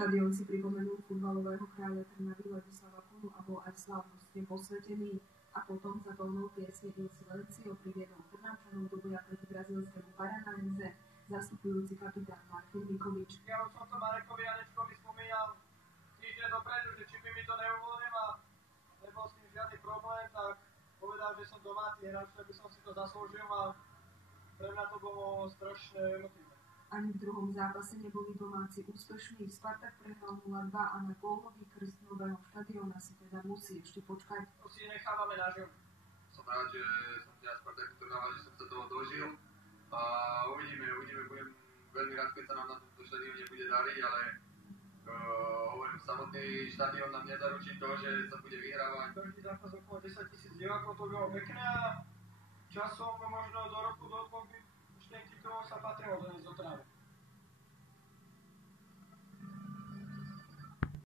Štadión si pripomenul futbalového kráľa Trnavy Ladislava Kunu a bol aj slávnostne posvetený. A potom za tónou piesne Il Silencio priviedol Trnavčanov do boja proti brazílskému Paranaense zastupujúci kapitán Martin Mikovič. Ja už som to Marekovi Janečkovi spomínal týždeň dopredu, že či by mi to neuvolil a nebol s tým žiadny problém, tak povedal, že som domáci hráč, že by som si to zaslúžil a pre mňa to bolo strašne emotívne. Ani v druhom zápase neboli domáci úspešní. Spartak prehral 0-2 a na gólový krst nového štadióna si teda musí ešte počkať. To si nechávame na žil. Som rád, že som ťa Spartak Trnava, že som sa toho dožil. A uvidíme, budem veľmi rád, keď sa nám na tomto štadióne bude dariť, ale hovorím, samotný štadión nám nezaručí to, že sa bude vyhrávať. Každý zápas okolo 10 000 divákov, to bolo pekné a časom možno do roku, do dvoch by už ten titul sa patrilo do